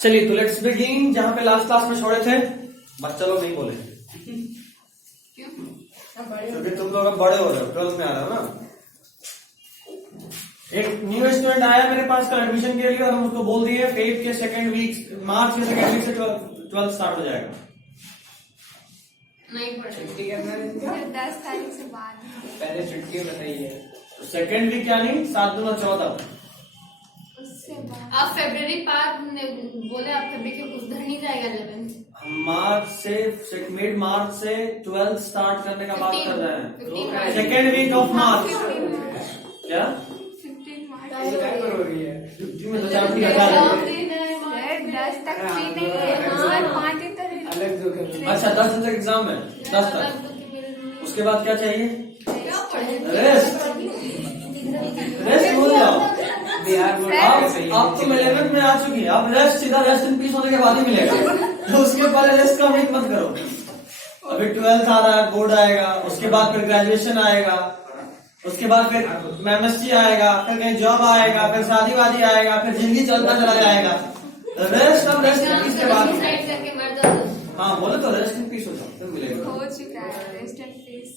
चलिए तो let's begin जहां पे लास्ट क्लास में छोड़े थे। बच्चा लोग नहीं बोले क्योंकि तुम लोग अब बड़े हो रहे हो, 12th में आ रहे हो ना। एक न्यू स्टूडेंट आया मेरे पास कल एडमिशन के लिए और हम उसको बोल दिए फेब के सेकंड वीक, मार्च के सेकंड वीक से 12th स्टार्ट हो जाएगा। नहीं छुट्टी करना है क्या? 10 तारीख से बाद पहले छुट्टी बताइए। सेकंड वीक यानी 7 दूना 14। उससे बाद आप फरवरी पार बोले, आप फरवरी के उधर नहीं जाएगा 11। मार्च से मिड मार्च से 12th स्टार्ट करने का बात कर रहे हैं। 15 सेकेंड वीक ऑफ मार्च। क्या 15 मार्च ये क्या करोगी है? छुट्टी में तो 4 दिन हटा देंगे। 10 तक फ्री नहीं है। हाँ 5 तक अलग जो कर अच्छा 10 दिन तक एग्जाम है, 10 तक। उसके बाद क्या चाहिए? रेस्ट। रेस्ट भूल जाओ। बिहार बोर्ड आप तो 11th में आ चुकी है, अब रेस्ट सीधा रेस्ट इन पीस होने के बाद ही मिलेगा। तो उसके पहले रेस्ट का वेट मत करो। अभी 12th आ रहा है, बोर्ड आएगा, उसके बाद फिर ग्रेजुएशन आएगा, उसके बाद फिर एमएससी आएगा, फिर कहीं जॉब आएगा, फिर शादी वादी आएगा, फिर जिंदगी चलता चला जाएगा। रेस्ट अब रेस्ट इन पीस के बाद। साइड करके मर जाओ। हाँ बोले तो रेस्ट इन पीस हो जाओ, फिर मिलेगा। हो चुका है रेस्ट एंड पीस।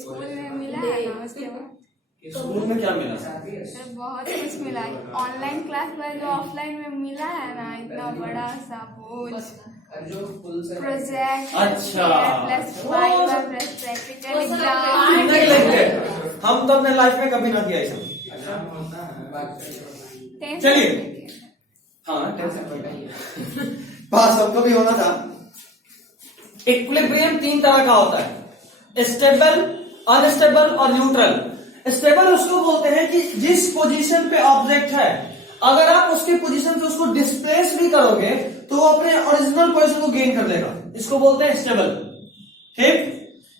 स्कूल में मिला है ना, उसके बाद स्कूल में क्या मिला? सर बहुत कुछ मिला है। ऑनलाइन क्लास में जो ऑफलाइन में मिला है ना, इतना बड़ा सा बोझ, जो फुल से प्रोजेक्ट अच्छा। प्लस फाइवर प्लस प्रैक्टिकल एग्जाम। नहीं लगते, हम तो अपने लाइफ में कभी ना किया ऐसा। चलिए। हाँ पास सबको भी होना था। इक्विलिब्रियम 3 तरह का होता है, स्टेबल, अनस्टेबल और न्यूट्रल। स्टेबल उसको बोलते हैं कि जिस पोजीशन पे ऑब्जेक्ट है, अगर आप उसके पोजीशन से उसको डिस्प्लेस भी करोगे तो वो अपने ओरिजिनल पोजीशन को गेन कर लेगा। इसको बोलते हैं स्टेबल। ठीक,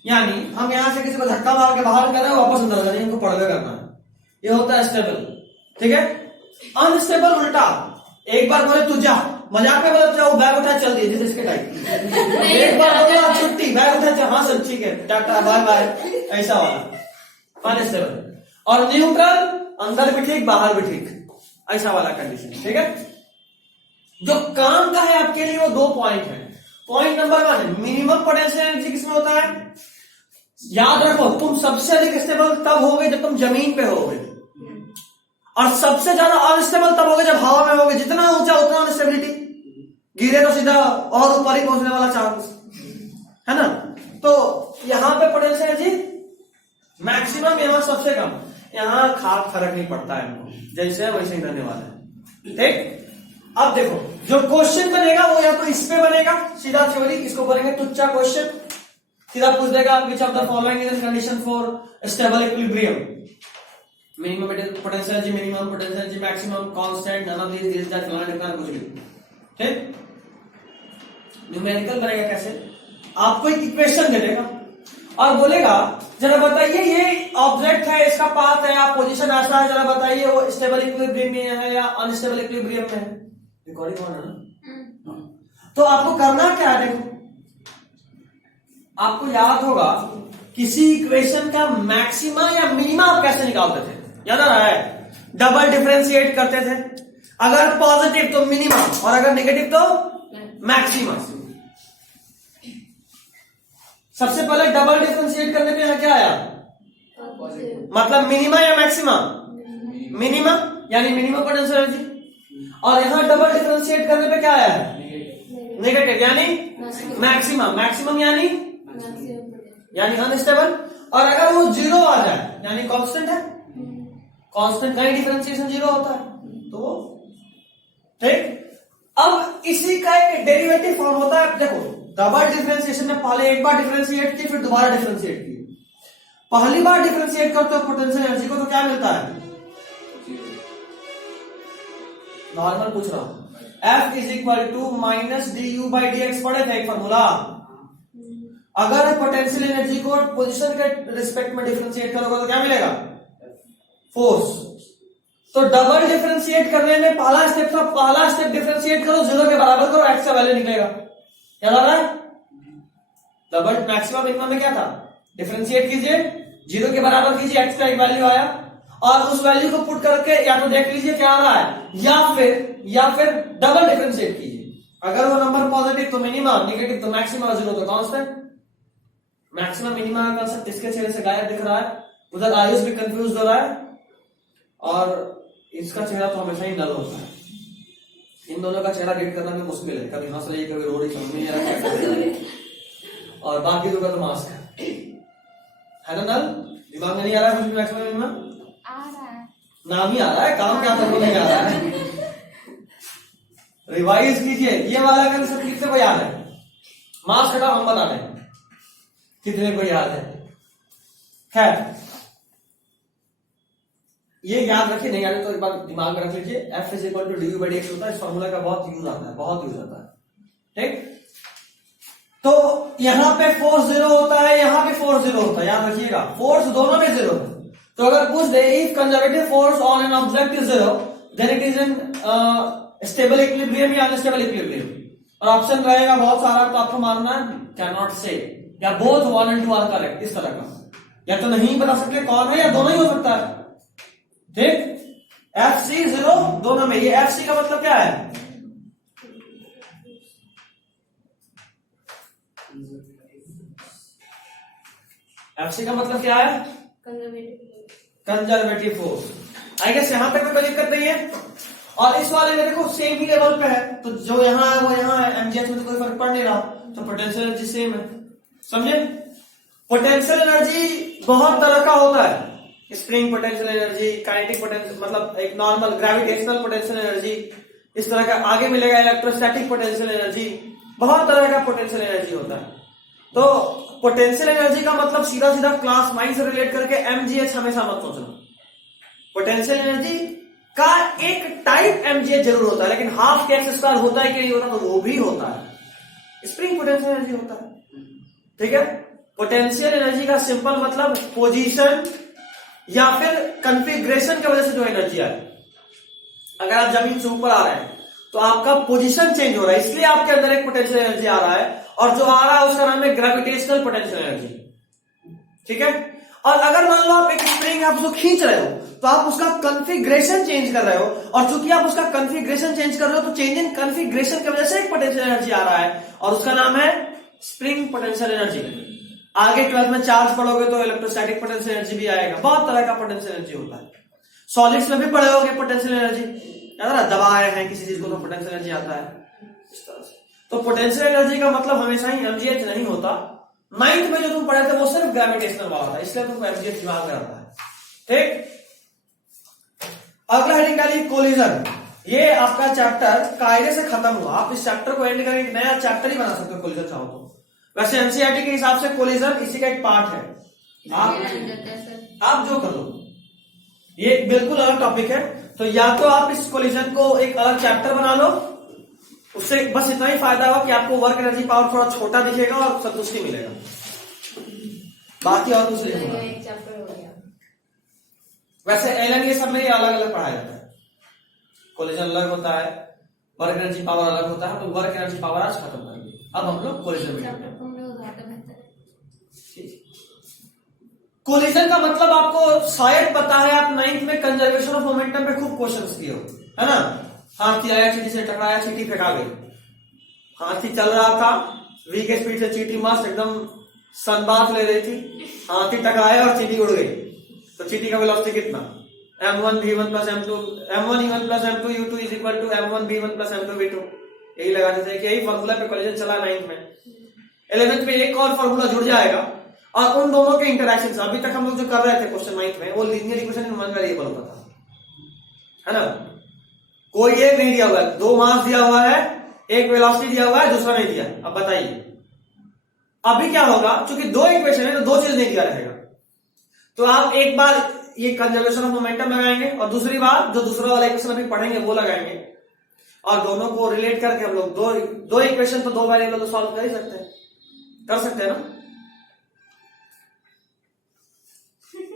यानी हम यहां से किसी को धक्का मार के बाहर कर रहे हैं, वापस अंदर कर रहे हैं, इनको पढ़वे करना है, ये होता है स्टेबल। ठीक है। अनस्टेबल उल्टा, एक बार बोले तू जा, मजाक में बोले जाओ, बैग उठा चल दिए, जिसके टाइप। एक बार बोले छुट्टी, बैग उठा चल, हाँ सर ठीक है, टाटा बाय बाय, ऐसा वाला अनस्टेबल। और न्यूट्रल, अंदर भी ठीक बाहर भी ठीक, ऐसा वाला कंडीशन। ठीक है। जो काम का है आपके लिए वो 2 पॉइंट है। Point number 1, minimum potential energy किसमें होता है? याद रखो, तुम सबसे अधिक स्टेबल तब होगे जब तुम जमीन पे होगे, और सबसे ज्यादा अनस्टेबल तब होगे जब हवा में होगे। जितना ऊंचा उतना अनस्टेबिलिटी, गिरे तो सीधा और ऊपर ही पहुंचने वाला चांस है ना। तो यहां पे पोटेंशियल एनर्जी मैक्सिमम, यहां सबसे कम, यहां खास फर्क नहीं पड़ता है हमको, जैसे है वैसे ही रहने वाला है। ठीक। अब देखो जो क्वेश्चन बनेगा वो या तो इस पे बनेगा सीधा थ्योरी, इसको बोलेंगे टुच्चा क्वेश्चन। सीधा पूछ देगा which of the following is condition for stable equilibrium, minimum potential energy, minimum potential energy, maximum, constant, none of this that फलाना ढिमकाना कुछ भी। ठीक। न्यूमेरिकल बनेगा कैसे? आपको एक इक्वेशन दे देगा और बोलेगा जरा बताइए ये ऑब्जेक्ट है, इसका पाथ है, आप पोजीशन ऐसा है, जरा बताइए वो स्टेबल इक्विलिब्रियम में है या अनस्टेबल इक्विलिब्रियम में है। रिकॉर्डिंग ऑन है ना। तो आपको करना क्या है? देखो आपको याद होगा किसी इक्वेशन का मैक्सिमा या मिनिमा आप कैसे निकालते थे, याद आ रहा है? डबल डिफरेंशिएट करते थे, अगर पॉजिटिव तो मिनिमा और अगर नेगेटिव तो मैक्सिमा। सबसे पहले डबल डिफरेंशिएट करने पे यहाँ क्या आया? मतलब मिनिमा या मैक्सिमा? मिनिमा यानी मिनिमम पोटेंशियल एनर्जी, और यहाँ डबल डिफरेंशिएट करने पे क्या आया है? नेगेटिव यानी मैक्सिमम। मैक्सिमम यानी अनस्टेबल, और अगर वो 0 आ जाए यानी कांस्टेंट है। कांस्टेंट का ही डिफरेंशिएशन 0 होता है तो वो ठीक। अब इसी का एक डेरिवेटिव फॉर्म होता है। देखो डबल डिफरेंशिएशन में पहले एक बार डिफरेंशिएट किए, फिर दोबारा डिफरेंशिएट किए। पहली बार डिफरेंशिएट करते हो पोटेंशियल एनर्जी को तो क्या मिलता है? नॉर्मल पूछ रहा हूं, F is equal to minus du/dx पढ़े थे एक फॉर्मूला। अगर पोटेंशियल एनर्जी को पोजीशन के रिस्पेक्ट में डिफरेंशिएट करोगे तो क्या मिलेगा? फोर्स। तो डबल डिफरेंशिएट करने में पहला स्टेप था, पहला स्टेप डिफरेंशिएट करो, 0 के बराबर करो, x का वैल्यू निकलेगा। क्या लग रहा है? डबल मैक्सिमम मिनिमम में क्या था? डिफरेंशिएट कीजिए, 0 के बराबर कीजिए, x का एक वैल्यू आया, और उस वैल्यू को पुट करके या तो देख लीजिए क्या आ रहा है, या फिर डबल डिफरेंशिएट कीजिए। अगर वो नंबर पॉजिटिव तो मिनिमा, नेगेटिव तो मैक्सिमा, जीरो तो कांस्टेंट। मैक्सिमम मिनिमा का कांसेप्ट इसके चेहरे से गायब दिख रहा है, उधर आयुष भी कंफ्यूज हो रहा है, और इसका चेहरा तो हमेशा ही नल होता है। इन दोनों का चेहरा रीड करना भी मुश्किल है, कभी हंस रही है कभी रो रही, समझ नहीं आ रहा क्या कर रही है। और बाकी दो का तो मास्क है ना नल, दिमाग में नहीं आ रहा है कुछ भी मैक्सिमम मिनिमा, आ रहा है, नाम ही आ रहा है, काम क्या करने नहीं आ रहा है। रिवाइज कीजिए, ये वाला कंसेप्ट कितने को याद है? मार्क्स हटाओ, हम बता दें कितने को याद है। खैर ये याद रखिए, नहीं याद है तो एक बार दिमाग में रख लीजिए, F is equal to d by d x होता है। इस फॉर्मूला का बहुत यूज आता है, बहुत यूज आता है, ठीक। तो यहां पे फोर्स जीरो होता है, यहां पे फोर्स जीरो होता है, याद रखिएगा, फोर्स दोनों में जीरो है। तो अगर पूछ दे if conservative force on an object is zero then it is an stable equilibrium या अनस्टेबल इक्विलिब्रियम, और ऑप्शन रहेगा बहुत सारा, तो आपको मानना है कैन नॉट से, या बोथ 1 and 2 आर करेक्ट, इस तरह का, या तो नहीं बता सकते कौन है, या दोनों ही हो सकता है, ठीक। एफ सी जीरो दोनों में, ये एफ सी का मतलब क्या है? एफ सी का मतलब क्या है? Conservative force. आई गेस यहां तक कोई दिक्कत नहीं है। और इस वाले में देखो सेम ही लेवल पे है, तो जो यहां है वो यहां है, एमजीएच में तो कोई फर्क पड़ नहीं रहा, तो पोटेंशियल एनर्जी सेम है, समझे। पोटेंशियल एनर्जी बहुत तरह का होता है, spring potential energy, kinetic potential, मतलब एक नॉर्मल ग्रेविटेशनल पोटेंशियल एनर्जी, इस तरह का आगे मिलेगा इलेक्ट्रोस्टैटिक पोटेंशियल एनर्जी, बहुत तरह का पोटेंशियल एनर्जी होता है। तो पोटेंशियल एनर्जी का मतलब सीधा सीधा क्लास 9 से रिलेट करके एमजीएच हमेशा मत सोचना। पोटेंशियल एनर्जी का एक टाइप एमजीएच जरूर होता है, लेकिन हाफ के एक्स स्क्वायर होता है कि नहीं होता, तो वो भी होता है, स्प्रिंग पोटेंशियल एनर्जी होता है, ठीक है। पोटेंशियल एनर्जी का सिंपल मतलब पोजीशन या फिर कॉन्फ़िगरेशन की वजह से जो एनर्जी आ रही है। अगर आप जमीन से ऊपर आ रहे हैं तो आपका पोजीशन चेंज हो रहा है, इसलिए आपके अंदर एक पोटेंशियल एनर्जी आ रहा है, और जो आ रहा है उसका नाम है ग्रेविटेशनल पोटेंशियल एनर्जी, ठीक है। और अगर मान लो आप एक स्प्रिंग आप उसको खींच रहे हो तो आप उसका कॉन्फ़िगरेशन चेंज कर रहे हो, और चूंकि आप उसका कॉन्फ़िगरेशन चेंज कर रहे हो तो चेंज इन कॉन्फ़िगरेशन की वजह से एक पोटेंशियल एनर्जी आ रहा है, और उसका नाम है स्प्रिंग पोटेंशियल एनर्जी। आगे 12th में चार्ज पढ़ोगे तो इलेक्ट्रोस्टैटिक पोटेंशियल एनर्जी भी आएगा, बहुत तरह का पोटेंशियल एनर्जी होता है। सॉलिड्स में भी पढ़े होगे पोटेंशियल एनर्जी, दबाए हैं किसी चीज को तो पोटेंशियल एनर्जी आता है, इस तरह से। तो पोटेंशियल एनर्जी का मतलब हमेशा ही एमजीएच नहीं होता। 9th में जो तुम पढ़े थे वो सिर्फ ग्रेविटेशनल वाला था, इसलिए तुमको एमजीएच दिमाग में आता है, ठीक। अगला हेडिंग डालिए कोलिजन। ये आपका चैप्टर कायदे से खत्म हुआ, आप इस चैप्टर को एंड करके एक नया चैप्टर ही बना सकते हो कोलिजन चाहो तो। वैसे एनसीईआरटी के हिसाब से कोलिजन इसी का एक पार्ट है, आप जो कर लो, ये बिल्कुल अलग टॉपिक है। तो या तो आप इस कोलिजन को एक अलग चैप्टर बना लो, उससे बस इतना ही फायदा होगा कि आपको वर्क एनर्जी पावर थोड़ा छोटा दिखेगा और संतुष्टि मिलेगा, बाकी और कुछ नहीं होगा। एक चैप्टर हो गया। वैसे एलन ये सब में अलग अलग पढ़ाया जाता है, कोलिजन अलग होता है, वर्क एनर्जी पावर अलग होता है। तो वर्क एनर्जी पावर आज खत्म कर दी, अब हम लोग कोलिजन में जाते हैं। कोलिजन का मतलब आपको शायद पता है, आप 9th में कंजर्वेशन ऑफ मोमेंटम पे खूब क्वेश्चंस किए हो, है ना। हाथी आया चींटी से टकराया, चींटी फेंका गई, हाथी चल रहा था, वी के स्पीड से चींटी मस्त एकदम सनबाथ ले रही थी, हाथी टकराया और चींटी उड़ गई, तो चींटी का वेलोसिटी कितना? m1 v1 plus m2 m1 e1 plus m2 u2 is equal to m1 v1 plus m2 v2। यही लगाने से यही फॉर्मूला पे कोलिजन चला 9th में। 11th में एक और फॉर्मूला जुड़ जाएगा, और उन दोनों के इंटरेक्शन अभी तक हम लोग जो कर रहे थे क्वेश्चन 9th में, वो linear equation in one variable होता था, है ना। कोई एक नहीं दिया हुआ है, दो मास दिया हुआ है, एक वेलोसिटी दिया हुआ है, दूसरा नहीं दिया। अब बताइए अभी क्या होगा, क्योंकि दो इक्वेशन है तो दो चीज नहीं दिया रहेगा, तो आप एक बार ये कंजर्वेशन ऑफ मोमेंटम लगाएंगे, और दूसरी बार जो दूसरा वाला इक्वेशन अभी पढ़ेंगे वो लगाएंगे, और दोनों को रिलेट करके हम लोग दो इक्वेशन तो दो वेरिएबल तो सॉल्व कर ही सकते हैं, कर सकते हैं ना।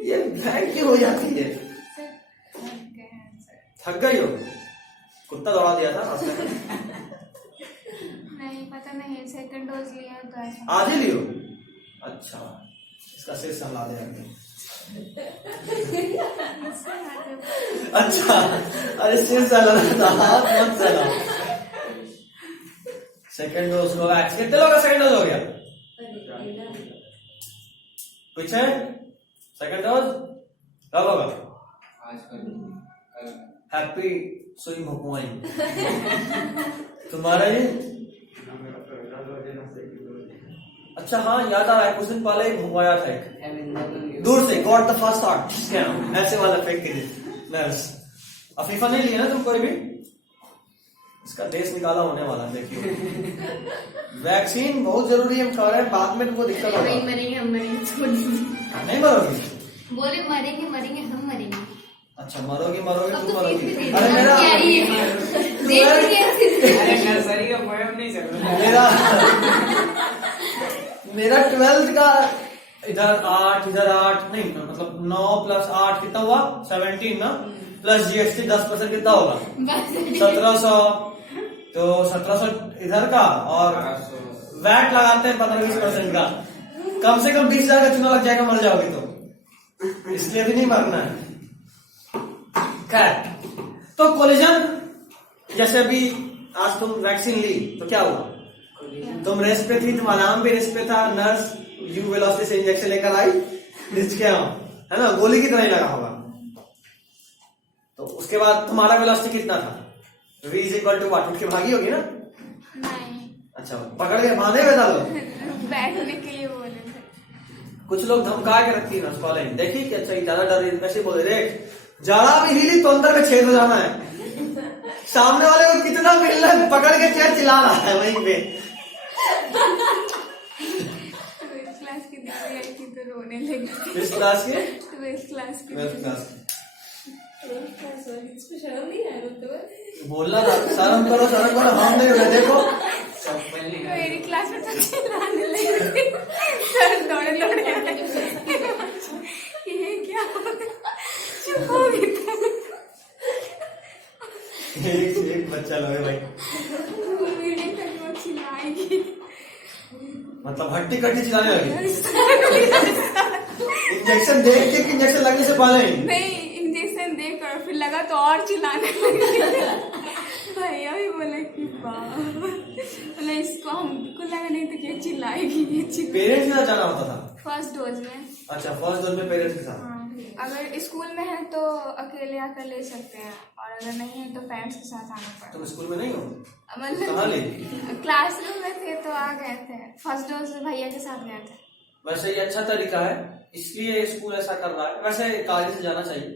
ये ब्लैंक क्यों हो जाती है? थक गई हो? कुत्ता दौड़ा दिया था रास्ते में? नहीं पता नहीं, सेकंड डोज लिया तो ऐसा। आज ही लियो? अच्छा, इसका शेष सहला दे। अच्छा, अरे सिर चला था, हाथ मत चला। सेकेंड डोज कोवैक्स कितने लोगों का सेकेंड डोज हो गया? कुछ है? सेकेंड डोज कब होगा? आज कल हैप्पी सुई भुकुआई। तुम्हारा ही? अच्छा हाँ, याद आ रहा है, कुछ दिन पहले ही भुकवाया था एक दूर से, गॉट द फर्स्ट शॉट, ऐसे वाला फेंक के नर्स। अफीफा नहीं लिया ना तुम कोई भी? इसका देश निकाला होने वाला, देखियो। वैक्सीन बहुत जरूरी है, हम खा रहे हैं, बाद में तुमको दिक्कत होगा। नहीं मरेंगे, हम मरेंगे, छोड़ दीजिए। नहीं मरोगी? बोले मरेंगे मरेंगे, हम मरेंगे। अच्छा, मरोगी मरोगी, अब तुम तो मरोगी। फीस भी दे अरे दो, मेरा क्या ही है? अरे नर्सरी का पोएम नहीं चल रहा है। मेरा 12th का इधर 8 इधर 8 नहीं, मतलब 9 + 8 कितना हुआ? 17 ना, प्लस GST 10% कितना होगा? 1700। तो 1700 इधर का, और वैट लगाते हैं 15-20% का, कम से कम 20,000 का चुना लग जाएगा, मर जाओगे तो, इसलिए भी नहीं मरना है। खैर, तो कोलिजन, जैसे अभी आज तुम वैक्सीन ली तो क्या हुआ? तुम रेस्ट पे थी, तुम्हारा नाम भी रेस्ट पे था, नर्स यू वेलोसिटी से इंजेक्शन लेकर आई, क्या है ना, गोली की तरह ही लगा होगा। तो उसके बाद तुम्हारा वेलोसिटी कितना था? V = what? उठ के भागी होगी ना? नहीं, अच्छा, पकड़ के बांधे हुए था लोग, बैठने के लिए बोले थे। कुछ लोग धमका के रखती है नर्स वाले, देखिए कि अच्छा ज्यादा डर रही, ऐसे बोले देख, जरा भी हिली तो अंदर में छेद हो जाना है। सामने वाले को कितना मिलना है, पकड़ के चेयर चिल्ला रहा है वहीं पे। 12th क्लास की दीदी आई थी तो रोने लगी। किस क्लास के? 12th क्लास की। 12th क्लास के। इसमें शर्म नहीं आ रही? बोलना था, शर्म करो हम नहीं हुए, देखो। मेरी क्लास में तो चिल्लाने लगी, सर दौड़े दौड़े ये क्या हो गया? चुप हो गई था। एक बच्चा लोगे भाई, वीडियो तक वो चिल्लाएगी, मतलब हट्टी कट्टी चिल्लाने लगी। इंजेक्शन देख के, इंजेक्शन लगने से पहले ही? नहीं, इंजेक्शन देकर फिर लगा तो और चिल्लाने लगी। भैया भी बोले कि बोले इसको हमको लगा नहीं तो क्या चिल्लाएगी ये चिल्ला। पेरेंट्स के साथ जाना होता था? फर्स्ट डोज में। अच्छा, फर्स्ट डोज में पेरेंट्स के साथ। हाँ, अगर स्कूल में है तो अकेले आकर ले सकते हैं, और अगर नहीं है तो पेरेंट्स के साथ आना पड़ता। तुम स्कूल में नहीं हो? कहाँ मतलब ले? क्लासरूम में थे तो आ गए थे, फर्स्ट डोज भैया के साथ गए थे। वैसे ये अच्छा तरीका है, इसलिए स्कूल ऐसा कर रहा है। वैसे कायदे से जाना चाहिए।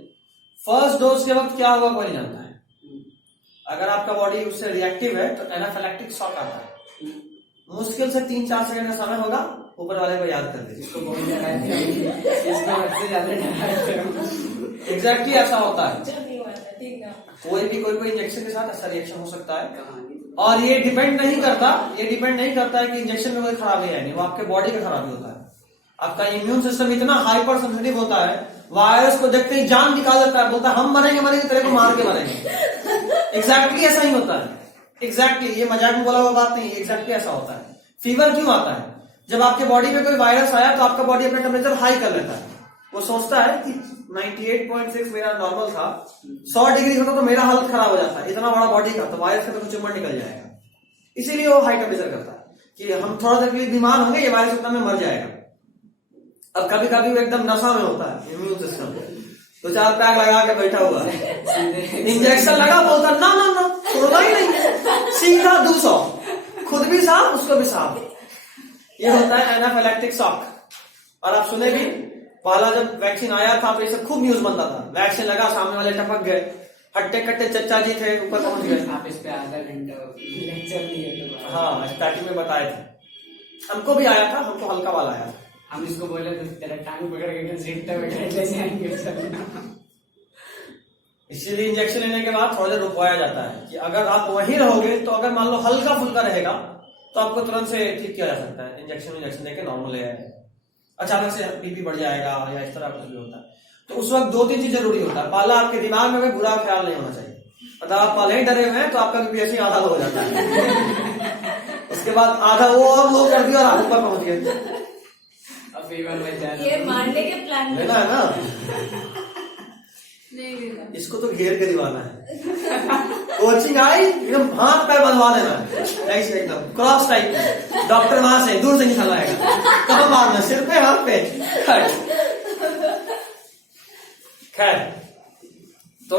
फर्स्ट डोज के वक्त क्या होगा कोई नहीं जानता है। अगर आपका बॉडी उससे रिएक्टिव है तो एनाफिलैक्टिक शॉक आता है, मुश्किल से 3-4 सेकंड का समय होगा, ऊपर वाले को याद कर दे। इसको बहुत डराए थे, इसको सबसे ज्यादा डराए थे। एग्जैक्टली ऐसा होता है, कोई इंजेक्शन के साथ ऐसा रिएक्शन हो सकता है। और ये डिपेंड नहीं करता है कि इंजेक्शन में कोई खराबी है नहीं, वो आपके बॉडी का खराबी होता है। आपका इम्यून सिस्टम इतना हाइपर सेंसिटिव होता है, वायरस को देखते ही जान निकाल देता है, बोलता है हम मरेंगे तेरे को मार के मरेंगे। एग्जैक्टली ऐसा ही होता है, एग्जैक्टली, ये मजाक में बोला हुआ बात नहीं, एग्जैक्टली ऐसा होता है। फीवर क्यों आता है? जब आपके बॉडी में कोई वायरस आया तो आपका बॉडी अपना टेम्परेचर हाई कर लेता है, वो सोचता है कि 98.6 मेरा नॉर्मल था, 100 डिग्री होता तो मेरा हालत खराब हो जाता है, इतना बड़ा बॉडी का, तो वायरस का तो कुछ निकल जाएगा, इसीलिए वो हाई टेम्परेचर करता है कि हम थोड़ा देर के लिए बीमार होंगे, ये वायरस उतना में मर जाएगा। अब कभी कभी वो एकदम नशा में होता है इम्यून सिस्टम, तो 4 पैक लगा के बैठा हुआ है, इंजेक्शन लगा, बोलता ना छोड़ना ही नहीं, सीधा 200, खुद भी साफ उसको भी साफ। ये होता है एनाफिलैक्टिक शॉक। और आप सुने भी, पहला जब वैक्सीन आया था तो ये सब खूब न्यूज बनता था, वैक्सीन लगा, सामने वाले टपक गए, हट्टे कट्टे चच्चा जी थे ऊपर पहुंच गए। आप इस पे आधा घंटा लेक्चर दिए तो हाँ, स्टार्टिंग में बताए थे, हमको भी आया था, हमको हल्का वाला आया था। हम इसको बोले तो तेरा टांग पकड़ के सीट पे ले जाएंगे। इसीलिए इंजेक्शन लेने के बाद थोड़ा देर रुकवाया जाता है कि अगर आप वहीं रहोगे तो अगर मान लो हल्का फुल्का रहेगा तो आपको तुरंत से ठीक किया जा सकता है, इंजेक्शन देके नॉर्मल ले आएगा। अचानक से बीपी बढ़ जाएगा या इस तरह कुछ भी होता है, तो उस वक्त 2-3 चीज जरूरी होता है। पहला, आपके दिमाग में कोई बुरा ख्याल नहीं होना चाहिए, मतलब आप पहले ही डरे हुए हैं तो आपका बीपी ऐसे ही आधा हो जाता है। उसके बाद आधा वो और लो कर दिया और आप ऊपर पहुंच गए। अब फीवर में जाना। ये मारने के प्लान में है ना नहीं देना। इसको तो घेर के दीवाना है। कोचिंग आई एकदम हाथ पैर बंधवा देना ऐसे एकदम क्रॉस टाइप में, डॉक्टर वहां से दूर से निकल आएगा, कहाँ मारना, सिर पे हाथ पे कट। खैर तो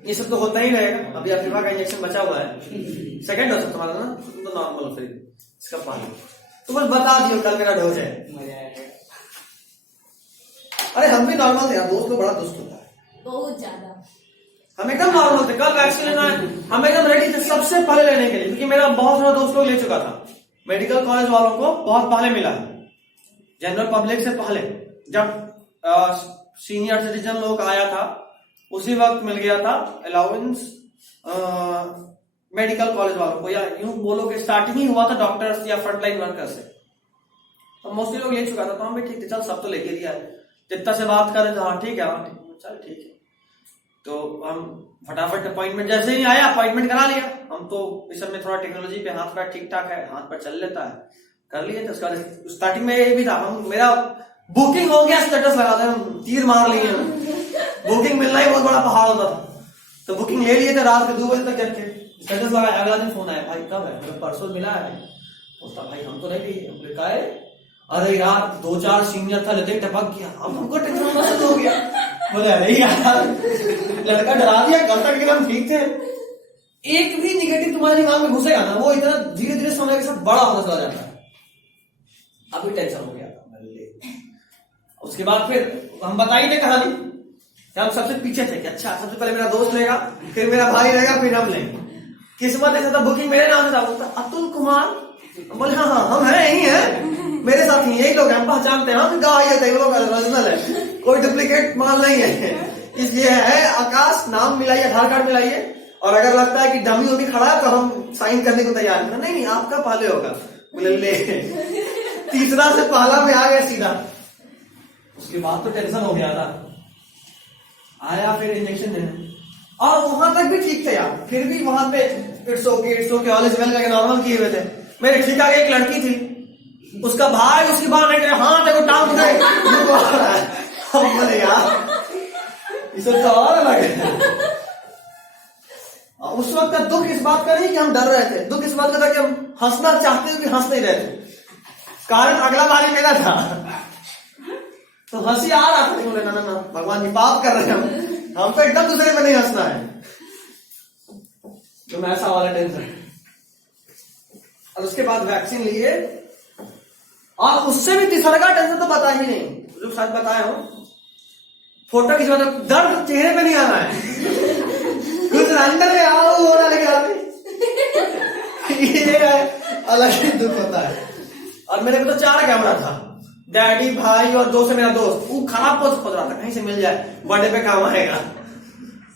ये सब तो होता ही रहेगा। अभी अफीफा का इंजेक्शन बचा हुआ है, सेकंड डोज तुम्हारा ना, तुम तो नॉर्मल हो फिर इसका पानी तो बस बता दियो कल मेरा डोज है। मजा आएगा। अरे हम भी नॉर्मल थे यार, दोस्त तो बड़ा दुष्ट होता है। बहुत ज्यादा। हम एकदम नॉर्मल थे, कल वैक्सीन लेना है हम एकदम रेडी थे सबसे पहले लेने के लिए, क्योंकि मेरा बहुत सारा दोस्त लोग ले चुका था। मेडिकल कॉलेज वालों को बहुत पहले मिला, जनरल पब्लिक से पहले। जब सीनियर सिटीजन लोग आया था उसी वक्त मिल गया था अलाउंस मेडिकल कॉलेज वालों को, या यूं बोलो कि स्टार्टिंग ही हुआ था डॉक्टर्स या फ्रंटलाइन वर्कर्स से। तो मोस्टली लोग ले चुका था, तो हम भी ठीक थे, चल सब तो लेके दिया है। जितना से बात करें तो हाँ ठीक है, हाँ ठीक है, चल ठीक है। तो हम फटाफट अपॉइंटमेंट जैसे ही आया अपॉइंटमेंट करा लिया। हम तो इस समय थोड़ा टेक्नोलॉजी पे हाथ पैर ठीक ठाक है, हाथ पैर चल लेता है, कर लिए थे। उसका स्टार्टिंग में ये भी था, हम मेरा बुकिंग हो गया, स्टेटस लगा दे, हम तीर मार लिए। बुकिंग मिलना ही बहुत बड़ा पहाड़ होता था, तो बुकिंग ले लिए थे रात के 2 बजे तक जब के स्टेटस लगाया। अगला दिन फोन आया, भाई कब है? मतलब परसों मिला है। बोलता भाई हम तो नहीं लिए। हमने कहा है अरे यार 2-4 सीनियर था, लेते टपक गया, अब हमको टेंशन मस्त हो गया। बोले अरे यार लड़का डरा दिया, कल तक एकदम ठीक थे। एक भी निगेटिव तुम्हारे दिमाग में घुसेगा ना, वो इतना धीरे धीरे समय के साथ बड़ा होता चला जाता है। अभी टेंशन हो गया था। उसके बाद फिर हम बताई थे कहानी, हम सबसे पीछे थे कि अच्छा सबसे पहले मेरा दोस्त लेगा, फिर मेरा भाई रहेगा, फिर हम लेंगे। किस्मत ऐसा था बुकिंग मेरे नाम से था। बोलता अतुल कुमार, बोले हाँ हाँ हम हैं, यही हैं, मेरे साथ ही यही लोग हैं, हम पहचानते हैं, हम गाँव ये लोग ओरिजिनल है, कोई डुप्लीकेट माल नहीं है। इसलिए है आकाश, नाम मिलाइए, आधार कार्ड मिलाइए, और अगर लगता है कि डमी भी खड़ा है तो हम साइन करने को तैयार हैं। नहीं आपका पहले होगा। बोले ले, तीसरा से पहला में आ गया सीधा। उसके बाद तो टेंशन हो गया था। आया फिर इंजेक्शन देने, और वहां तक भी ठीक थे यार, फिर भी वहां पे it's okay all is well करके नॉर्मल किए हुए थे। मेरे ठीक आगे एक लड़की थी, उसका भाई उसकी बात नहीं करे, हाँ देखो टांग उठे, हम बोले यार इसे तो और अलग है। उस वक्त का दुख इस बात का नहीं कि हम डर रहे थे, दुख इस बात का था कि हम हंसना चाहते हुए भी हंस नहीं रहे थे, कारण अगला बारी मेरा था। तो हंसी आ रहा था, बोले ना ना ना भगवान जी पाप कर रहे हैं हम तो एकदम दूसरे पे नहीं हंसना है। तो मैं ऐसा वाला टेंशन। और उसके बाद वैक्सीन लिए, और उससे भी तीसरा का टेंशन तो बता ही नहीं, जो शायद बताया हूं, फोटो खिंचवाना, दर्द चेहरे पे नहीं आना है, कुछ अंदर में आओ हो रहा लेकिन ये अलग ही दुख होता है। और मेरे को तो 4 कैमरा था, डैडी भाई और 2 से मेरा दोस्त, वो खराब पोज खोज रहा था कहीं से मिल जाए, बर्थडे पे काम आएगा।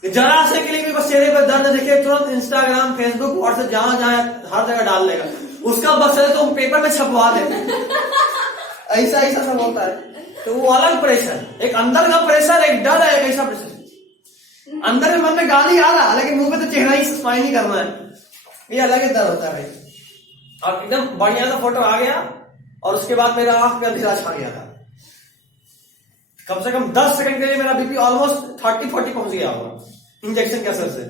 जरा से के लिए भी बस चेहरे पे दर्द देखे तुरंत इंस्टाग्राम फेसबुक व्हाट्सएप जहां जहां हर जगह डाल देगा, उसका बस है तो पेपर में छपवा देते। ऐसा ऐसा सब होता है। तो वो अलग प्रेशर, एक अंदर का प्रेशर, एक डर है, एक ऐसा प्रेशर। अंदर में मन में गाली आ रहा, लेकिन मुंह पे तो चेहरा ही स्माइल नहीं करना है, ये अलग ही डर होता है भाई। और एकदम बढ़िया सा फोटो आ गया, और उसके बाद मेरा आंख पे अंधेरा छा गया था। कम से कम 10 सेकंड के लिए मेरा बीपी ऑलमोस्ट 30-40 पहुंच गया होगा इंजेक्शन के असर से।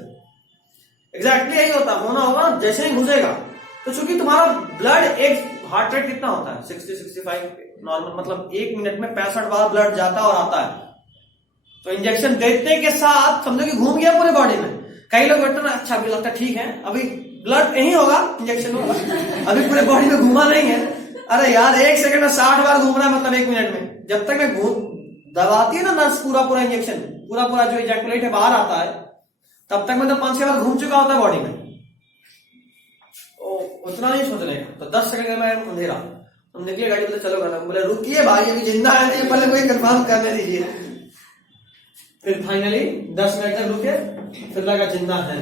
एग्जैक्टली यही होता होना होगा जैसे ही घुसेगा। तो चूंकि तुम्हारा ब्लड, एक हार्ट रेट कितना होता है 60-65 नॉर्मल, मतलब 1 मिनट में 65 बार ब्लड जाता और आता है। तो इंजेक्शन देने के साथ समझो कि घूम गया पूरे बॉडी में। कई लोग बैठते ना, अच्छा अभी लगता है ठीक है, अभी ब्लड यही होगा, इंजेक्शन होगा, अभी पूरे बॉडी में घूमा नहीं है। अरे यार 1 सेकंड में 60 बार घूम रहा है, मतलब 1 मिनट में। जब तक मैं दबाती है ना नर्स पूरा इंजेक्शन, पूरा जो इजैकुलेट है बाहर आता है, तब तक मतलब 5-6 बार घूम चुका होता है बॉडी में। उतना नहीं सोचने का। तो 10 सेकंड में अंधेरा, हम निकले गाड़ी, बोले चलो घर। बोले रुकिए भाई अभी जिंदा है, पहले कोई कंफर्म करने दीजिए। फिर फाइनली 10 मिनट तक रुके, फिर लगा जिंदा है।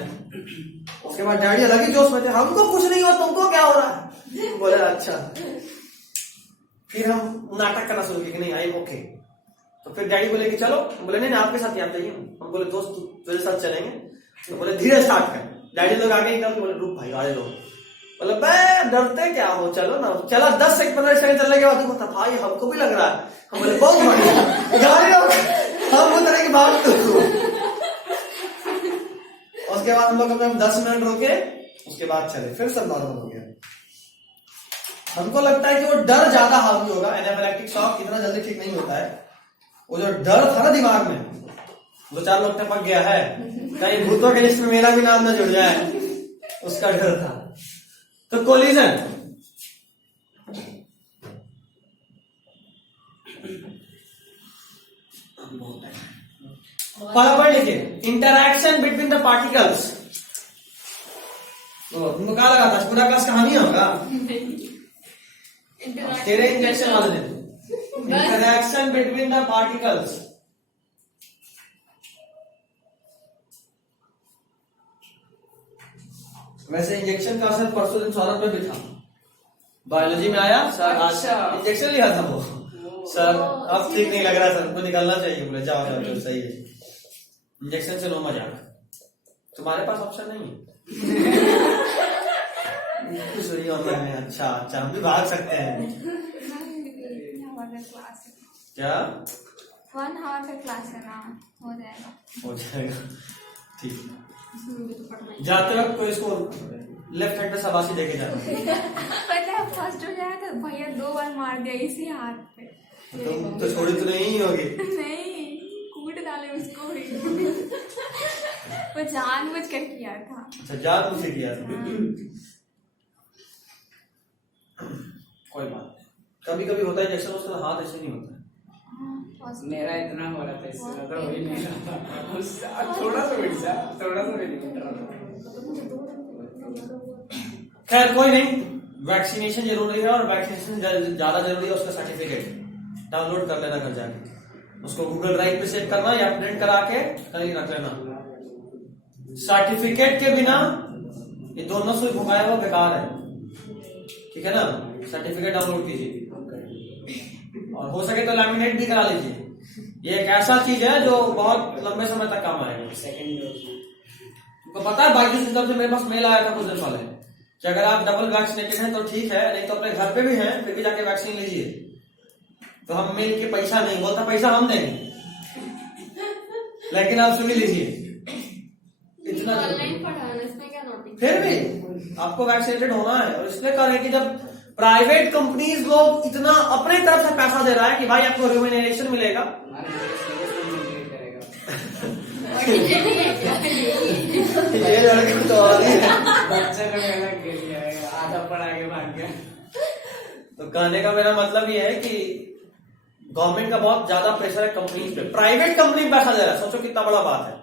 उसके बाद डैडी अलग ही जोश में थे, हमको कुछ नहीं हुआ, तुमको क्या हो रहा है? बोले अच्छा। फिर हम नाटक करना शुरू किया कि नहीं आई एम ओके। तो फिर डैडी बोले कि चलो, बोले नहीं आपके साथ ही आप जाइए। हम बोले दोस्त तेरे साथ चलेंगे। तो बोले धीरे स्टार्ट कर। डैडी लोग आगे निकल के बोले रुक भाई आए लोग, बोला बे डरते क्या हो, चलो ना, चला 10 से 15 सेकंड चलने के बाद देखो था भाई हमको भी लग रहा है, हम बोले बहुत बढ़िया गाड़ी रोक, हम वो तरह की भाग तो। उसके बाद हम लोग 10 मिनट रोके, उसके बाद चले, फिर सब नॉर्मल हो गया। हमको लगता है कि वो डर ज्यादा हावी होगा, एनाफिलैक्टिक शॉक इतना जल्दी ठीक नहीं होता है। वो जो डर था ना दिमाग में, 2-4 लोग टपक गया है, कहीं भूतों के लिस्ट में मेरा भी नाम ना जुड़ जाए, उसका डर था। तो कोलिजन, पढ़ लिखिए, इंटरैक्शन बिटवीन द पार्टिकल्स। तो तुमको क्या लगा था पूरा क्लास कहानी होगा? तेरे इंजेक्शन वाले दिन, इंटरैक्शन बिटवीन द पार्टिकल्स। वैसे इंजेक्शन का असर परसों दिन सौरभ पे भी था, बायोलॉजी में आया सर, आज इंजेक्शन लिया था वो, सर अब ठीक नहीं लग रहा सर, हमको निकलना चाहिए। बोले जाओ जाओ जाओ, सही है, इंजेक्शन से नो मजाक, तुम्हारे पास ऑप्शन नहीं है। अच्छा अच्छा, हम भी भाग सकते हैं क्या? 1 आवर का क्लास है ना, हो जाएगा, हो जाएगा, ठीक। जाते वक्त कोई इसको लेफ्ट हैंड पे शाबाशी देके जाता पता है फर्स्ट हो जाएगा तो भैया 2 बार मार दिया इसी हाथ पे। तुम तो छोड़ी तो नहीं होगी। नहीं, कूट डाले उसको ही। वो जानबूझ कर किया था। अच्छा, जानबूझ से किया था। कोई बात नहीं, कभी कभी होता है इंजेक्शन, उसका हाथ ऐसे नहीं होता है। मेरा इतना हो रहा था, इससे तो हो ही नहीं रहा था, थोड़ा सा मिट जा, थोड़ा सा मिट रहा था। खैर कोई नहीं, वैक्सीनेशन जरूरी है, और वैक्सीनेशन ज्यादा जरूरी है, उसका सर्टिफिकेट डाउनलोड कर लेना घर जाके, उसको गूगल ड्राइव पे सेव करना या प्रिंट करा के कहीं रख लेना। सर्टिफिकेट के बिना ये दोनों सुई घुमाया हुआ बेकार है, ठीक है ना? सर्टिफिकेट डाउनलोड कीजिए, और हो सके तो लैमिनेट भी करा लीजिए। ये एक ऐसा चीज है जो बहुत लंबे समय तक काम आएगा। सेकंड डोज तो पता है बाइजूस की तरफ से मेरे पास मेल आया था कुछ दिन पहले कि अगर आप डबल वैक्सीनेटेड हैं तो ठीक है, नहीं तो अपने घर पे भी हैं फिर भी जाके वैक्सीन लीजिए। तो हम मिल के पैसा नहीं बोलता, पैसा हम देंगे, लेकिन आप सुन लीजिए इतना ऑनलाइन पढ़ाना, इसमें क्या नोटिस? फिर भी आपको वैक्सीनेटेड होना है। और इसलिए कह रहे हैं कि जब प्राइवेट कंपनीज लोग इतना अपने तरफ से पैसा दे रहा है कि भाई आपको रिम्यूनरेशन मिलेगा, ये लड़के तो बच्चा का मेरा गिर जाएगा, आधा पढ़ा के भाग गया। तो कहने का मेरा मतलब ये है कि गवर्नमेंट का बहुत ज्यादा प्रेशर है कंपनीज पे, प्राइवेट कंपनी पैसा दे रहा है, सोचो कितना बड़ा बात है।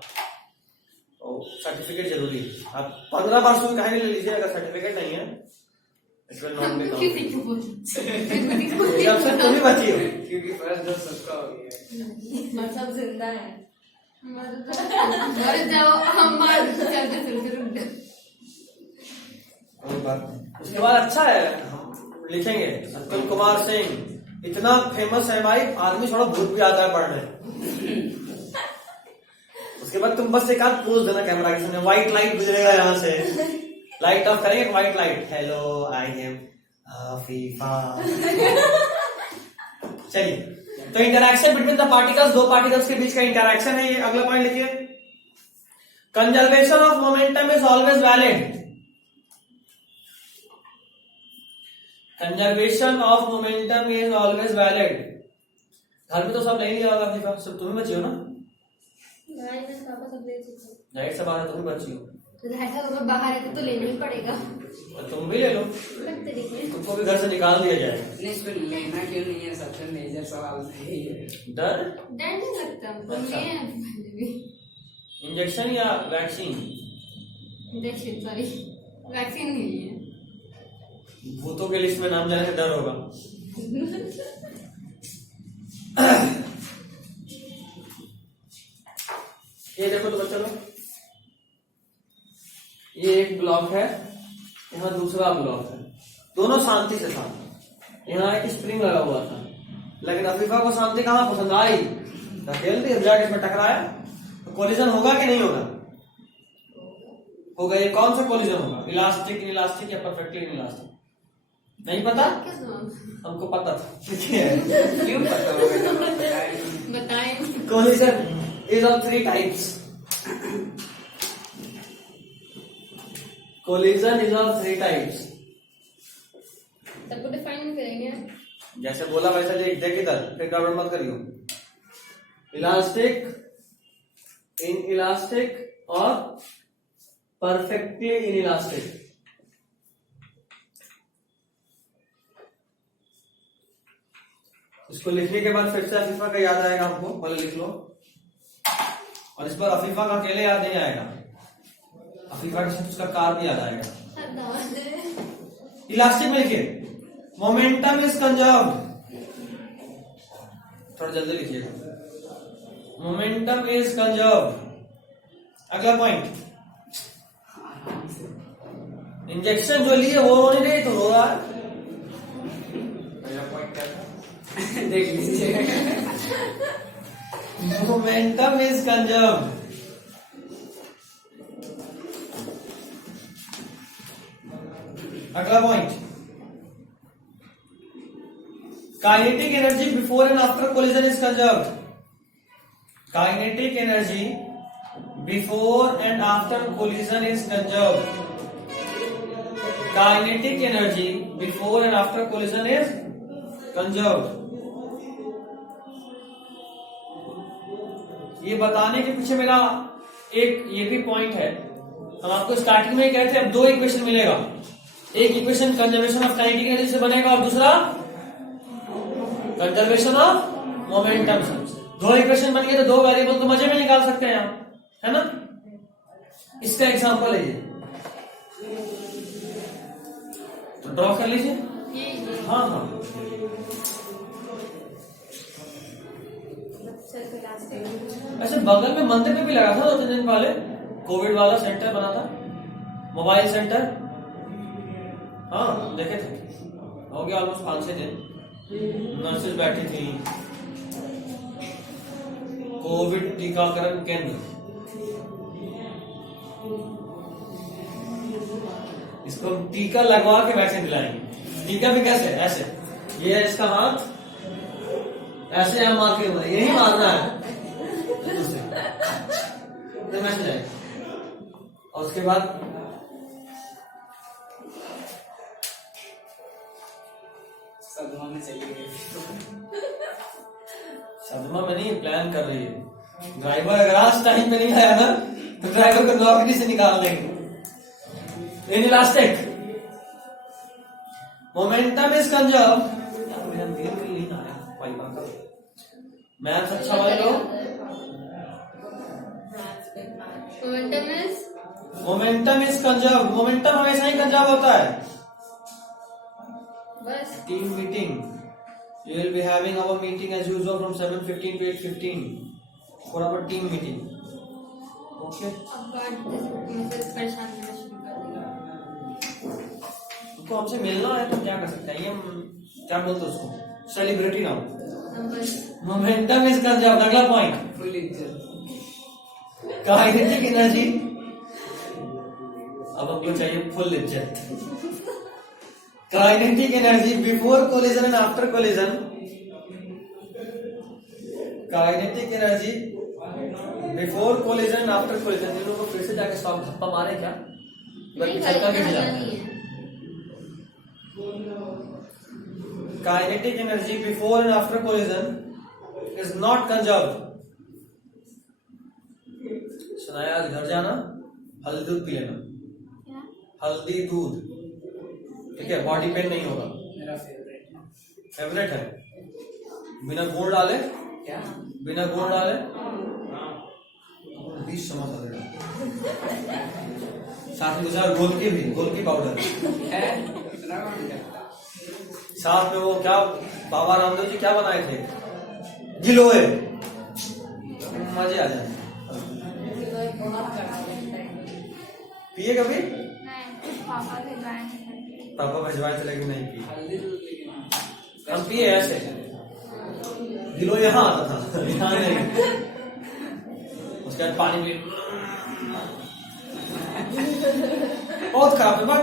तो सर्टिफिकेट जरूरी है। आप 15 बार सुन कहीं ले लीजिए, अगर सर्टिफिकेट नहीं है it will not be counted. जब से तुम ही बची हो, क्योंकि फर्स्ट डोज सबका हो गया, मतलब जिंदा है, मर जाओ, हम मर चलते चलते रुक जाओ। कोई बात नहीं। उसके बाद अच्छा है, हम लिखेंगे अतुल कुमार सिंह इतना फेमस है भाई, आदमी थोड़ा भूत भी आता है पढ़ने। उसके बाद तुम बस एक आध पोज देना कैमरा के सामने, व्हाइट लाइट गुजरेगा यहाँ से, लाइट ऑफ करेंगे, white light, hello I am Hafifa. चलिए, तो इंटरैक्शन बिटवीन द पार्टिकल्स, दो पार्टिकल्स के बीच का इंटरैक्शन है ये। अगला पॉइंट लिखिए, conservation of momentum is always valid. Conservation of momentum is always valid. घर में तो सब नहीं लिया होगा हफीफा, सब तुम्हें बची हो ना? जाहिर सा बात है, तुम बची हो, तो बाहर है तो लेना ही पड़ेगा, तो तुम भी ले लो, तुमको भी घर से निकाल दिया जाएगा। नहीं इसको लेना क्यों नहीं है, सबसे मेजर सवाल यही है। डर डर नहीं लगता, तुम लिए हैं पहले भी इंजेक्शन या वैक्सीन? इंजेक्शन, सॉरी वैक्सीन नहीं लिए। भूतों के लिस्ट में नाम जाने से डर होगा। ये देखो तो बच्चों, ये एक ब्लॉक है, यहाँ दूसरा ब्लॉक है, दोनों शांति से था। यहाँ एक स्प्रिंग लगा हुआ था, लेकिन अफीफा को शांति कहाँ पसंद आई, धकेल दी, जाके इसमें टकराया, तो कोलिजन होगा कि नहीं होगा? होगा, ये कौन सा कोलिजन होगा? इलास्टिक, इनइलास्टिक या परफेक्टली इनइलास्टिक? नहीं पता? हमको पता था। क्यों पता होगा? बताएं। Collision is of 3 types. Collision is of 3 types. सबको डिफाइन करेंगे। जैसे बोला वैसे लिख दे, किधर फिर गड़बड़ मत करियो। इलास्टिक, इनइलास्टिक और परफेक्टली इनइलास्टिक। इसको लिखने के बाद फिर से अफीफा का याद आएगा हमको, पहले लिख लो। और इस बार अफीफा का अकेले याद नहीं आएगा, अफीफा के साथ उसका कार भी याद आएगा। इलास्टिक में लिखिए, मोमेंटम इज कंजर्व्ड। थोड़ा जल्दी लिखिएगा, मोमेंटम इज कंजर्व्ड। अगला पॉइंट, इंजेक्शन जो लिए वो रो नहीं रही तो रो रहा है। पहला पॉइंट क्या था? देख लीजिए। Momentum is conserved. अगला point, kinetic energy before and after collision is conserved. Kinetic energy before and after collision is conserved. Kinetic energy before and after collision is conserved. ये बताने के पीछे मेरा एक ये भी पॉइंट है। हम आपको स्टार्टिंग में ही कहते हैं अब 2 इक्वेशन मिलेगा। एक equation conservation of kinetic energy से बनेगा और दूसरा कंजर्वेशन ऑफ मोमेंटम से। 2 इक्वेशन बन गए तो 2 वेरिएबल तो मजे में निकाल सकते हैं आप, है ना। इसका एग्जांपल है ये, तो ड्रॉ कर लीजिए। हाँ हाँ, ऐसे बगल में मंदिर में भी लगा था 2-3 दिन पहले, कोविड वाला सेंटर बना था, मोबाइल सेंटर। हाँ देखे थे, हो गया ऑलमोस्ट 5-6 दिन। नर्सेज बैठी थी, कोविड टीकाकरण केंद्र। इसको हम टीका लगवा के वैक्सीन दिलाएंगे। टीका भी कैसे? ऐसे, ये है इसका हाथ, ऐसे हम मार के यही मारना है, मैसेज आएगा। और उसके बाद सदमा में चली गई। सदमा में नहीं, प्लान कर रही है। ड्राइवर अगर आज टाइम पे नहीं आया ना तो ड्राइवर को नौकरी से निकाल देंगे। Inelastic, momentum is conserved. Maths अच्छा वाले लोग, मोमेंटम इज कंजर्व्ड। मोमेंटम हमेशा ही कंजर्व होता है। बस team meeting, you will be having our meeting as usual from 7:15 to 8:15 for our team meeting. Okay. अब बात मुझे परेशान करना शुरू कर देगा। तो हमसे मिलना है तो क्या कर सकते हैं? ये क्या बोलते हैं उसको, celebrity now. Momentum is conserved. अगला पॉइंट, फुल इज्जत। काइनेटिक एनर्जी, अब हमको चाहिए फुल इज्जत। Kinetic energy before collision and after collision. Kinetic energy before collision and after collision. इन लोगों को फिर से जाके सॉन्ग धप्पा मारे क्या? चक्का गिर जाता है। Kinetic energy before and after collision is not conserved. सुनाया, घर जाना हल्दी दूध पी लेना, हल्दी दूध, ठीक है, बॉडी पेन नहीं होगा। मेरा फेवरेट है। फेवरेट है, बिना गुड़ डाले, क्या? बिना गुड़ डाले 20 चम्मच डालेगा, साथ में गुजरा गोलकी भी, गोलकी पाउडर है? इतना कौन करता? साथ में वो क्या बाबा रामदेव जी क्या बनाए थे, गिलोय, मजे आ जाए। पिए कभी? नहीं, पापा भिजवाए थे। पापा भिजवाए थे लेकिन नहीं पिए। हल्दी दूध लेकिन हम पिए ऐसे, गिलो यहाँ आता था, यहाँ नहीं। उसके बाद पानी पी बहुत खराब है, बट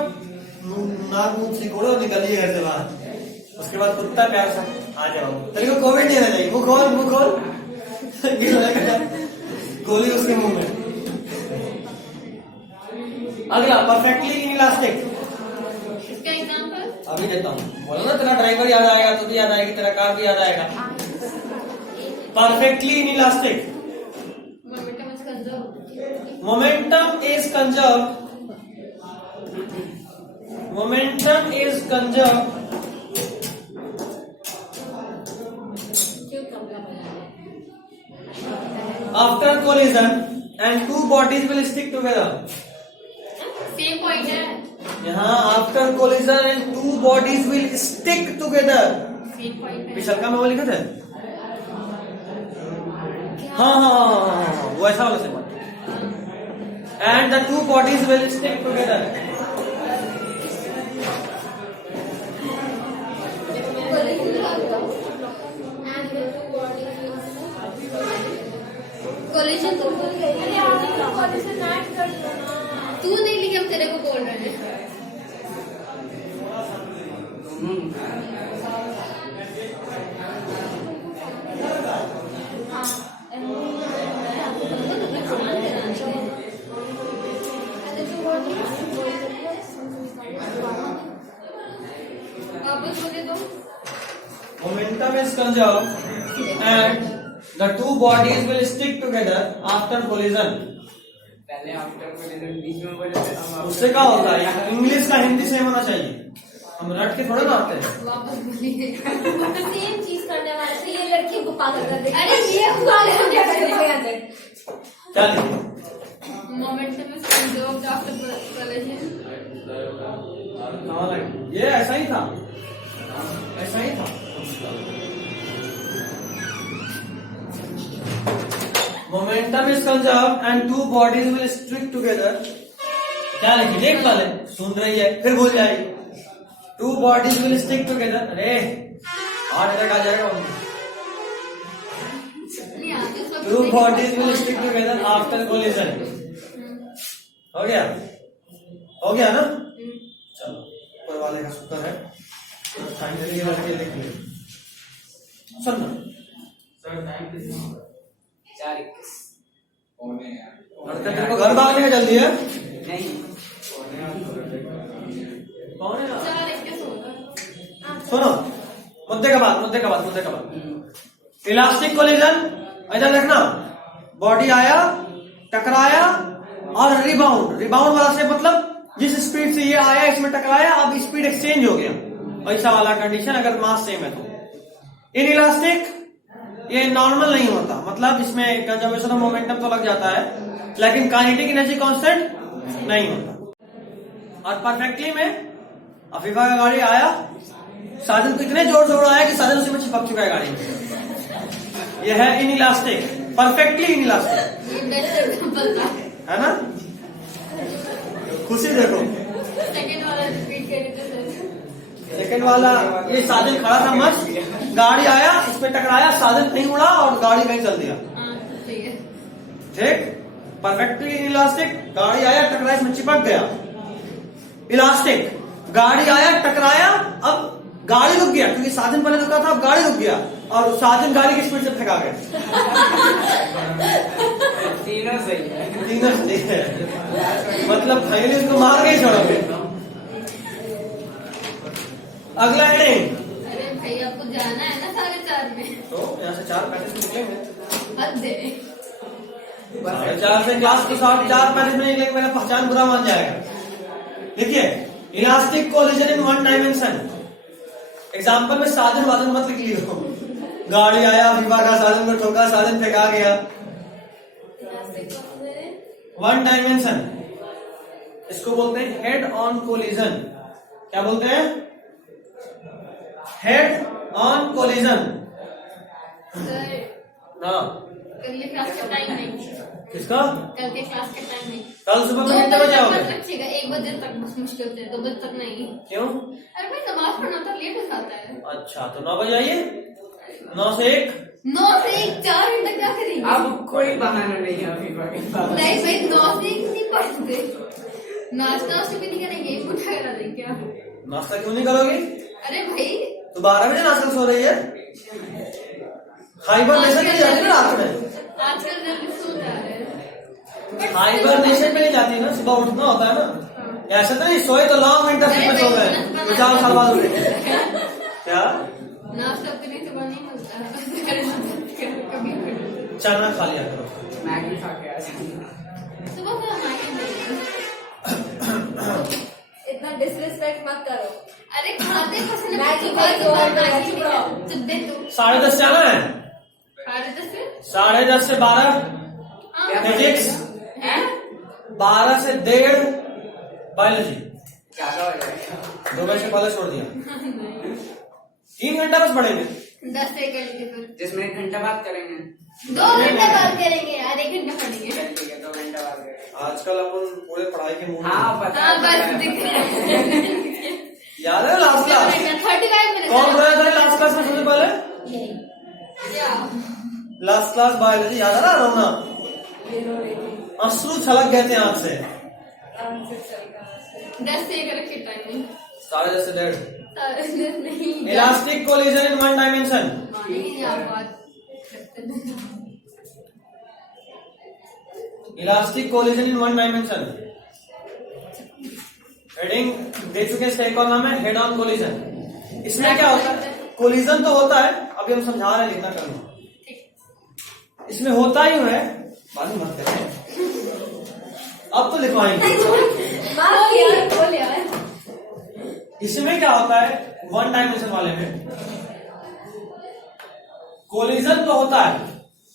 नाक मुंह सिकोड़ो, निकलिए घर से बाहर। उसके बाद कुत्ता प्यार से आ जाओ, तेरे को कोविड नहीं रहना चाहिए। मुंह खोल गोली उसके मुंह में। अगला परफेक्टली इनइलास्टिक, इसका एग्जांपल अभी देता हूँ। बोलो ना, तेरा ड्राइवर याद आएगा, तू भी याद आएगी, तेरा कार भी याद आएगा। Perfectly inelastic, momentum is conserve. momentum is conserved after collision and two bodies will stick together. Same point है, यहाँ after collision and two bodies will stick together, same point है। पिछल का में वो लिखा था। हाँ, वो ऐसा वाला से। And the two bodies will stick together. Collision तो तू नहीं लिखे, हम तेरे को बोल रहे हैं। वापस बोले तो Momentum is conserved and the two bodies will stick together after collision. पहले आफ्टर कोलिजन बीच में बोले थे, हम उससे क्या होता है, इंग्लिश का हिंदी सेम होना चाहिए। हम रट के थोड़ा ना आते हैं। वापस बोलिए। सेम चीज करने वाले थे, ये लड़कियों को पागल कर देंगे। अरे ये पागल हो क्या करेंगे यहाँ से? क्या लिखे? Momentum is conserved after collision. कहाँ लगे? ये ऐसा ही था, ऐसा ही था। Momentum is conserved and two bodies will stick together. क्या लिखी? देख वाले सुन रही है, फिर भूल जाएगी। Two bodies will stick together. अरे और इधर आ जाएगा। Two bodies will stick together after collision. हो गया? हो गया ना? चलो, ऊपर वाले का शुक्र है, फाइनली ये वाले लिख लिया। सुनना, 4:21 लड़का तेरे को घर भागने का जल्दी है? नहीं, कौन है? चार एक कैसे होगा? सुनो, मुद्दे का बात। इलास्टिक कोलिजन, इधर देखना, बॉडी आया, टकराया और रिबाउंड वाला से मतलब जिस स्पीड से ये आया इसमें टकराया, अब स्पीड एक्सचेंज हो गया, ऐसा वाला कंडीशन अगर मास सेम है तो। इन इलास्टिक ये नॉर्मल नहीं होता, मतलब इसमें कंजर्वेशन ऑफ मोमेंटम तो लग जाता है, लेकिन काइनेटिक एनर्जी कांस्टेंट नहीं होता। और परफेक्टली में अफीफा का गाड़ी आया, साजन को इतने जोर से उड़ाया कि साजन उसी में चिपक चुका है गाड़ी में। यह है in elastic, perfectly in elastic, ये बेस्ट एग्जांपल था। है ना? खुशी देखो, सेकंड वाला रिपीट करें तो सेकंड वाला, ये साजन खड़ा था मस्त, गाड़ी आया, इस पे टकराया, साजन कहीं उड़ा और गाड़ी कहीं चल दिया। हाँ ठीक है। ठीक, परफेक्टली इलास्टिक, गाड़ी आया, टकराया, इसमें चिपक गया। इलास्टिक, गाड़ी आया, टकराया, अब गाड़ी रुक गया, क्योंकि साधन पहले रुका था, अब गाड़ी रुक गया और साधन गाड़ी की स्पीड से फेंका गया। तीनों सही है। तीनों सही है, मतलब फाइनली इसको मार के ही छोड़ोगे। अगला हेडिंग, अरे भाई आपको जाना है ना 4:30 में, तो यहाँ से 4:35 निकलेंगे। हद है। 4:30 से क्लास तो 4:35 में निकलेंगे, मेरा पहचान बुरा मान जाएगा। देखिए, elastic collision in one dimension. Example में साधन वादन मत लिख लियो, गाड़ी आया, विवाह का साधन को ठोका, साधन फेंका गया। वन डायमेंशन, इसको बोलते हैं हेड ऑन कोलिजन। क्या बोलते हैं? Head on collision. सर हाँ, कल के क्लास का टाइम नहीं, किसका? कल के क्लास का टाइम नहीं। कल सुबह 2 कितने बजे आओगे? तक रखिएगा, 1 बजे तक बस मुश्किल से, 2 बजे तक नहीं। क्यों? अरे भाई नमाज पढ़ना था, लेट हो जाता है। अच्छा, तो 9 बजे आइए, 9 से 1। 9 से 1 4 घंटे क्या करेंगे? अब कोई बहाना नहीं है अभी नहीं भाई, 9 से 1 नहीं पढ़ते, नाश्ता वास्ता भी नहीं करेंगे, उठा करा दें क्या? नाश्ता क्यों नहीं करोगी? अरे भाई तो 12 बजे नाश्ता सो रही है, हाइबरनेशन में जाती है रात में, आजकल जल्दी सो जा रहे हैं। हाइबरनेशन में नहीं जाती ना, सुबह उठना होता है ना। ऐसा तो नहीं सोए तो लॉन्ग विंटर में सो गए, 50 साल बाद उठे क्या? नाश्ता अपने सुबह नहीं मिलता है, कभी चना खा लिया करो। मैगी खा के आ जाए। सुबह तो हम आएंगे। इतना डिसरिस्पेक्ट मत करो। अरे खाते पसंद मैगी खाई तो मैगी बनाओ। चुप दे तू। 10:30 जाना है, 10:30 से 10:30 से 12 हाँ, फिजिक्स, हैं? 12 से 1:30 बायोलॉजी। ज्यादा हो जाएगा। 2 बजे से पहले छोड़ दिया, 3 घंटा बस पढ़ेंगे। 10 से कर लीजिए फिर। जिसमें 1 घंटा बात करेंगे। 2 घंटे बात करेंगे यार, 1 घंटा पढ़ेंगे। ठीक है 2 घंटा बात करेंगे। आजकल अपन पूरे पढ़ाई के मूड में। हाँ पता हाँ है, बस पता है। दिख रहा है। याद है लास्ट क्लास 35 मिनट। कौन पढ़ाया था लास्ट क्लास में सबसे पहले? क्या? लास्ट क्लास बायोलॉजी याद है ना? रोना अश्रु छलक गए थे आंख से। 10 से 1 रखिए टाइमिंग। 10:30 से 1:30। नहीं इलास्टिक कोलिजन इन 1 डायमेंशन। नहीं आप बात elastic collision in 1 dimension. Heading दे चुके हैं, इसका एक और नाम है हेड ऑन कोलिजन। इसमें क्या होता है? कोलिजन तो होता है, अभी हम समझा रहे हैं, लिखना करना। इसमें होता ही है, बात मत करें, अब तो लिखवाएंगे। बोल यार। इसमें क्या होता है 1 डायमेंशन वाले में? कोलिजन तो होता है,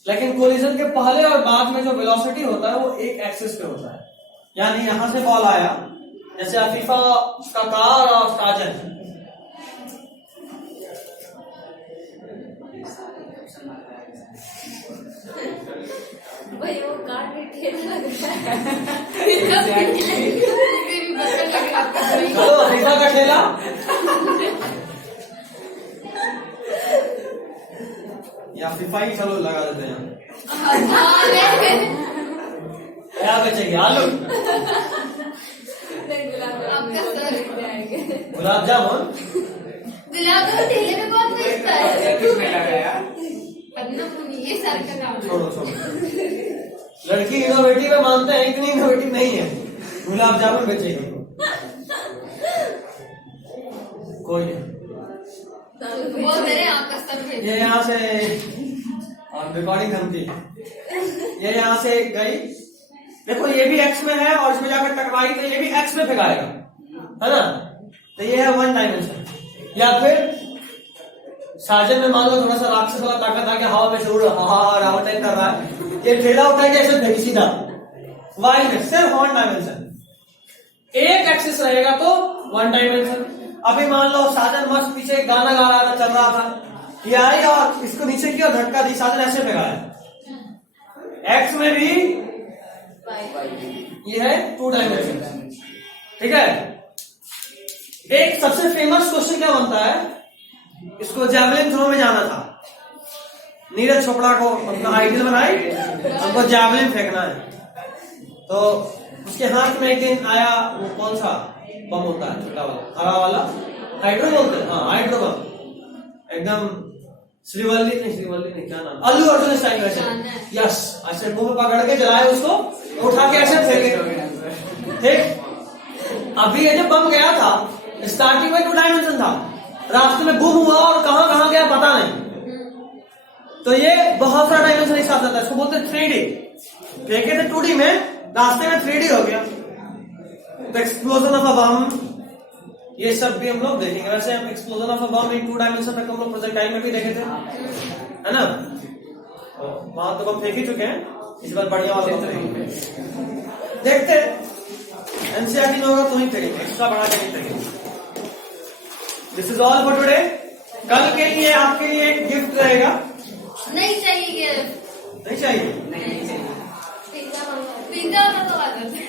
लेकिन कोलिजन के पहले और बाद में जो वेलोसिटी होता है वो एक एक्सिस पे होता है। यानी यहां से बॉल आया, जैसे अफीफा का कार और साजन, भाई वो कार में ठेला लग रहा है। इसे भी बदल लग रहा है आपका। चलो अफीफा का ठेला, या अफीफा ही चलो लगा देते हैं। क्या बेचेंगे? आलू, आपका सर गुलाब जामुन, गुलाब का ठेले में कौन बेचता है? किसने लगाया? पन्ना पुनी, ये सर का काम है। छोड़ो छोड़ो, लड़की इनोवेटिव है मानते हैं, इतनी इनोवेटिव नहीं है। गुलाब जामुन बेचेगी कोई नहीं। बोल दे रहे हैं आपका सर भेज। ये यहाँ से और रिकॉर्डिंग थमती, ये यहाँ से गई, देखो ये भी एक्स में है और इसमें जाकर टकराई तो ये भी एक्स में फेंकाएगा, है ना? तो ये है 1 डायमेंशन। या फिर साजन में मान लो थोड़ा सा राक्षस वाला ताकत आ गया, हवा में से उड़ रावण टाइप कर रहा है, ये ठेला उठा के ऐसे फेंकी सीधा वाई में, सिर्फ 1 डायमेंशन। एक एक्सिस रहेगा तो 1 डायमेंशन। अभी मान लो साजन मस्त पीछे गाना गा रहा था, चल रहा था, ये आई और इसको नीचे की और धक्का दी, साजन ऐसे फेंका। एक्स में भी ये है 2 डायमेंशन, ठीक है? एक सबसे फेमस क्वेश्चन क्या बनता है, इसको जैवलिन थ्रो में जाना था, नीरज चोपड़ा को अपना आइडल बनाए, हमको जैवलिन फेंकना है, तो उसके हाथ में एक दिन आया, वो कौन सा बम होता है छोटा वाला, हरा वाला, हाइड्रो बोलते हैं, हाँ हाइड्रो बम, एकदम श्रीवल्ली नहीं क्या नाम, अल्लू अर्जुन स्टाइल वैसे, यस, ऐसे मुंह में पकड़ के जलाए उसको, उठा के ऐसे फेंके, ठीक? अभी ये जो बम गया था स्टार्टिंग में 2 डायमेंशन था, रास्ते में गुम हुआ और कहां कहां गया पता नहीं, तो ये बहुत सारा डायमेंशन एक साथ आता है, इसको बोलते हैं 3D। फेंके थे 2D में, रास्ते में 3D हो गया, तो एक्सप्लोजन ऑफ अ बम, ये सब भी हम लोग देखेंगे। वैसे हम explosion of a bomb in 2 dimension तक हम लोग प्रोजेक्टाइल में भी देखे थे, है ना? वहां तो हम फेंक ही चुके हैं, इस बार बढ़िया वाला देखते हैं। एनसीईआरटी में होगा तो ही फेंकेंगे, एक्स्ट्रा बढ़ा के नहीं फेंकेंगे। This is all for today. कल के लिए आपके लिए एक गिफ्ट रहेगा। नहीं चाहिए, नहीं चाहिए? नहीं चाहिए। पिज्जा तो आ जाता है।